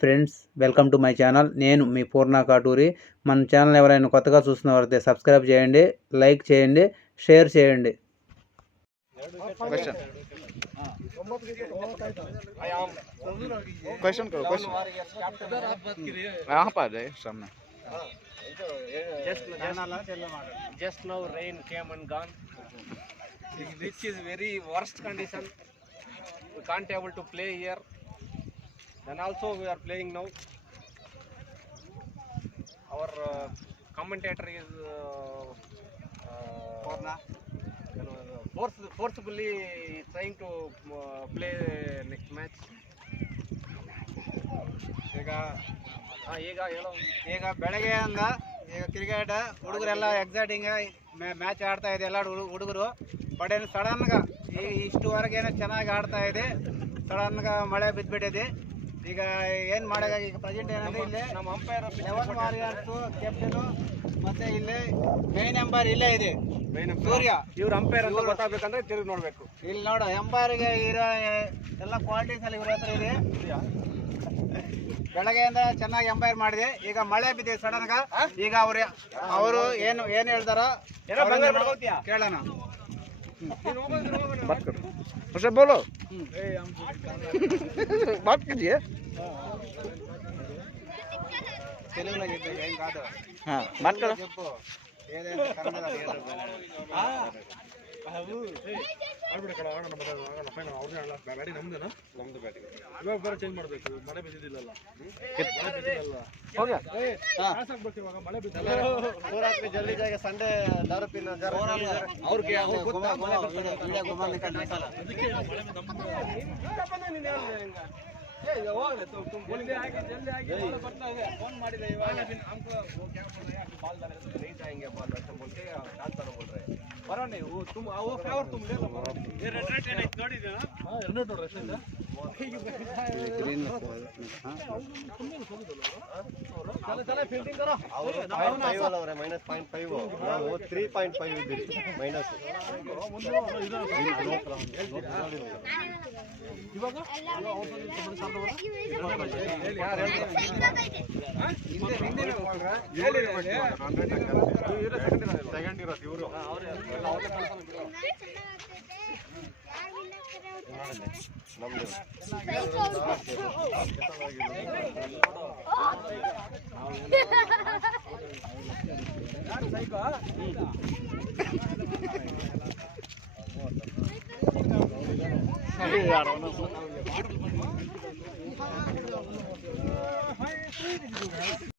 Friends, welcome to my channel. నేను మీ పూర్ణ కాటూరి. మన channel ఎవరైనా కొత్తగా చూస్తున్నవారైతే సబ్స్క్రైబ్ చేయండి, లైక్ చేయండి, షేర్ చేయండి. Just now rain came and gone. This is very worst condition. We can't able to play here. Then also we are playing now. Our commentator is forcibly trying to play next match. ಈಗ ಬೆಳಗ್ಗೆಯಿಂದ ಈಗ cricket ಹುಡುಗರೆಲ್ಲ exciting match ಆಡ್ತಾ ಇದೆ. ಎಲ್ಲ ಹುಡುಗರು but ಸಡನ್గా ಇಷ್ಟುವರೆಗೇನೋ ಚೆನ್ನಾಗಿ ಆಡ್ತಾ ಇದೆ. ಸಡನ್గా ಮಳೆ ಬಿದ್ದುಬಿಟ್ಟಿದೆ. ಈಗ ಏನು ಮಾಡೋದ, ಈಗ ಪ್ರೆಸೆಂಟ್ ಏನಂದ್ರೆ ಇಲ್ಲಿ ನಮ್ಮ ಅಂಪೈರ್ 11 ವಾರಿಯರ್ಸ್ ಕ್ಯಾಪ್ಟನ್ ಮತ್ತೆ ಇಲ್ಲಿ ಮೇನ್ ಅಂಪೈರ್ ಇಲ್ಲೇ ಇದೆ ಸೂರ್ಯ. ಇವ್ರ ಅಂಪೈರ್ ಅಂತ ಗೊತ್ತಾಗಬೇಕಂದ್ರೆ ತಿರುಗಿ ನೋಡ್ಬೇಕು. ಇಲ್ಲಿ ನೋಡು ಅಂಪೈರ್ಗೆ ಇರೋ ಎಲ್ಲ ಕ್ವಾಲಿಟೀಸ್ ಅಲ್ಲಿ ಇವ್ರ ಹತ್ರ ಇದೆ. ಬೆಳಗ್ಗೆಯಿಂದ ಚೆನ್ನಾಗಿ ಅಂಪೈರ್ ಮಾಡಿದೆ. ಈಗ ಮಳೆ ಬಿದ್ದಿದೆ ಸಡನ್ಗ. ಈಗ ಅವರು ಏನು ಹೇಳ್ತಾರ ಕೇಳೋಣ. बोलो बात कीजिए. తెలుగులో చెప్పి ఏం కాదు. हाँ, बात करो. చెప్పు ఏదైనా కన్నడ ಜಲ್ದಿ ಜಾಗ ಸಂಡೆ ದಾರು ಪಿನ್ फोन ಮಾಡಿದೆ ಇವಾಗ हमको क्या बाल डाले तो नहीं जाएंगे बाल ऐसा बोल के डांस करो बोल रहे हैं. बरो नहीं वो तुम वो फ्लावर तुम ले लो. ये रेड रेड है ನೋಡಿದೀರಾ? हां रेड रेड रेड ग्रीन चलो चलो फील्डिंग करो. ಅವರು 5 ಅವರೇ -0.5 ನಾವು 3.5 ಇದ್ದೀವಿ ಮೈನಸ್. ಇವಾಗ ಸೆಕೆಂಡ್ ಇರೋದು ಇವರು ನಮ್ದು